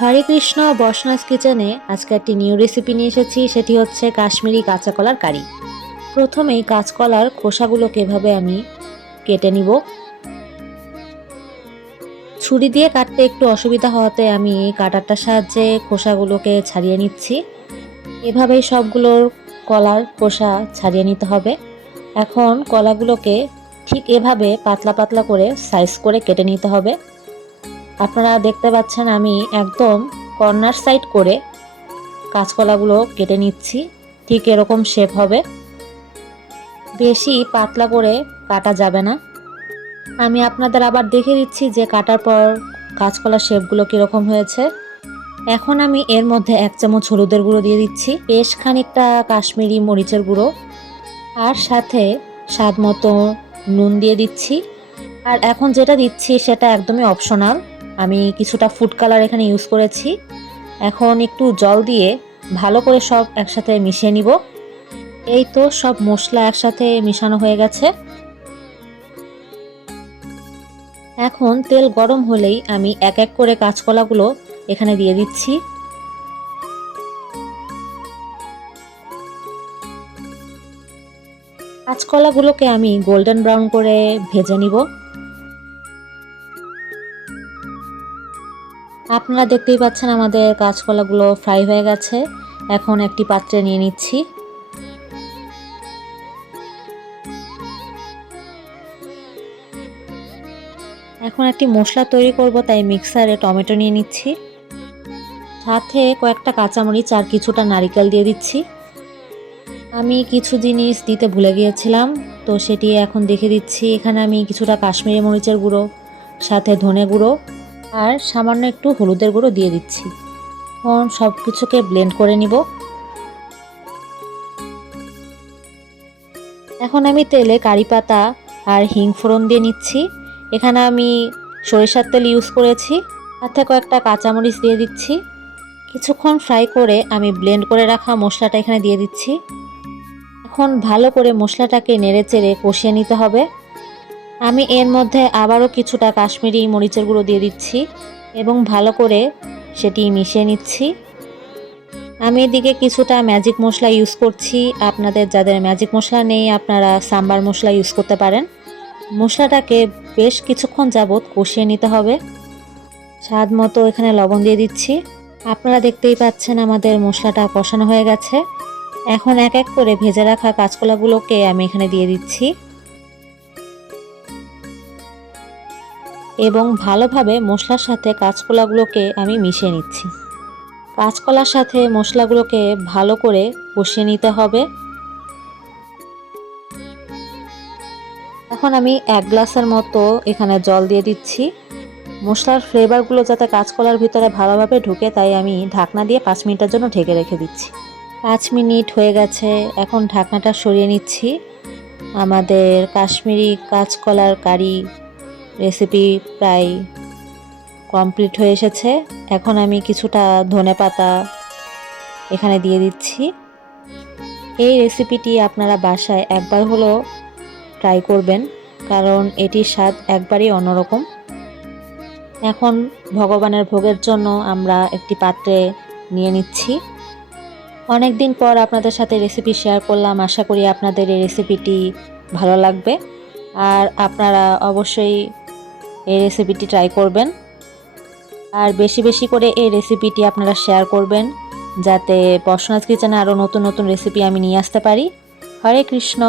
হরে কৃষ্ণ, বসনাস কিচেনে আজকে একটি নিউ রেসিপি নিয়ে এসেছি। সেটি হচ্ছে কাশ্মীরি কাঁচা কলার কারি। প্রথমেই কাঁচকলার খোসাগুলোকে এভাবে আমি কেটে নিব। ছুরি দিয়ে কাটতে একটু অসুবিধা হওয়াতে আমি এই কাটারটার সাহায্যে খোসাগুলোকে ছাড়িয়ে নিচ্ছি। এভাবেই সবগুলোর কলার খোসা ছাড়িয়ে নিতে হবে। এখন কলাগুলোকে ঠিক এভাবে পাতলা পাতলা করে সাইজ করে কেটে নিতে হবে। আপনারা দেখতে পাচ্ছেন আমি একদম কর্নার সাইড করে কাঁচকলাগুলো কেটে নিচ্ছি। ঠিক এরকম শেপ হবে, বেশি পাতলা করে কাটা যাবে না। আমি আপনাদের আবার দেখে দিচ্ছি যে কাটার পর কাঁচকলার শেপগুলো কীরকম হয়েছে। এখন আমি এর মধ্যে 1 চামচ হলুদের গুঁড়ো দিয়ে দিচ্ছি, বেশ খানিকটা কাশ্মীরি মরিচের গুঁড়ো, আর সাথে স্বাদ মতো নুন দিয়ে দিচ্ছি। আর এখন যেটা দিচ্ছি সেটা একদমই অপশনাল। আমি কিছুটা ফুড কালার এখানে ইউজ করেছি। এখন একটু জল দিয়ে ভালো করে সব একসাথে মিশিয়ে নিব। এই তো সব মশলা একসাথে মিশানো হয়ে গেছে। এখন তেল গরম হলেই আমি এক এক করে কাঁচকলাগুলো এখানে দিয়ে দিচ্ছি। কাঁচকলাগুলোকে আমি গোল্ডেন ব্রাউন করে ভেজে নিব। আপনারা দেখতেই পাচ্ছেন আমাদের কাঁচকলাগুলো ফ্রাই হয়ে গেছে। এখন একটি পাত্রে নিয়ে নিচ্ছি। এখন একটি মশলা তৈরি করব, তাই মিক্সারে টমেটো নিয়ে নিচ্ছি, সাথে কয়েকটা কাঁচামরিচ আর কিছুটা নারকেল দিয়ে দিচ্ছি। আমি কিছু জিনিস দিতে ভুলে গিয়েছিলাম, তো সেটি এখন দেখে দিচ্ছি। এখানে আমি কিছুটা কাশ্মীরি মরিচের গুঁড়ো, সাথে ধনে গুঁড়ো আর সামান্য একটু হলুদের গুঁড়ো দিয়ে দিচ্ছি। এখন সব কিছুকে ব্লেন্ড করে নিব। এখন আমি তেলে কারি পাতা আর হিং ফোড়ন দিয়ে নিচ্ছি। এখানে আমি সরিষার তেল ইউজ করেছি, সাথে কয়েকটা কাঁচামরিচ দিয়ে দিচ্ছি। কিছুক্ষণ ফ্রাই করে আমি ব্লেন্ড করে রাখা মশলাটা এখানে দিয়ে দিচ্ছি। এখন ভালো করে মশলাটাকে নেড়ে চেড়ে কষিয়ে নিতে হবে। আমি এর মধ্যে আবারও কিছুটা কাশ্মীরি মরিচের গুঁড়ো দিয়ে দিচ্ছি এবং ভালো করে সেটি মিশিয়ে নিচ্ছি। আমি এদিকে কিছুটা ম্যাজিক মশলা ইউজ করছি। আপনাদের যাদের ম্যাজিক মশলা নেই আপনারা সাম্বার মশলা ইউজ করতে পারেন। মশলাটাকে বেশ কিছুক্ষণ যাবত কষিয়ে নিতে হবে। স্বাদ মতো এখানে লবণ দিয়ে দিচ্ছি। আপনারা দেখতেই পাচ্ছেন আমাদের মশলাটা কষানো হয়ে গেছে। এখন এক এক করে ভেজে রাখা কাঁচকলাগুলোকে আমি এখানে দিয়ে দিচ্ছি এবং ভালোভাবে মশলার সাথে কাঁচকলাগুলোকে আমি মিশিয়ে নিচ্ছি। কাঁচকলার সাথে মশলাগুলোকে ভালো করে কষিয়ে নিতে হবে। এখন আমি 1 গ্লাসের মতো এখানে জল দিয়ে দিচ্ছি। মশলার ফ্লেভারগুলো যাতে কাঁচকলার ভিতরে ভালোভাবে ঢুকে, তাই আমি ঢাকনা দিয়ে 5 মিনিটের জন্য ঢেকে রেখে দিচ্ছি। 5 মিনিট হয়ে গেছে, এখন ঢাকনাটা সরিয়ে নিচ্ছি। আমাদের কাশ্মীরি কাঁচকলার কারি রেসিপি প্রায় কমপ্লিট হয়ে এসেছে। এখন আমি কিছুটা ধনেপাতা এখানে দিয়ে দিচ্ছি। এই রেসিপিটি আপনারা বাসায় একবার হলো ট্রাই করবেন, কারণ এটির স্বাদ একবারই অন্যরকম। এখন ভগবানের ভোগের জন্য আমরা একটি পাত্রে নিয়ে নিচ্ছি। অনেক দিন পর আপনাদের সাথে রেসিপি শেয়ার করলাম। আশা করি আপনাদের এই রেসিপিটি ভালো লাগবে আর আপনারা অবশ্যই এই রেসিপিটি ট্রাই করবেন। আর বেশি বেশি করে এই রেসিপিটি আপনারা শেয়ার করবেন, যাতে বসনাস কিচেনে আরও নতুন নতুন রেসিপি আমি নিয়ে আসতে পারি। হরে কৃষ্ণ।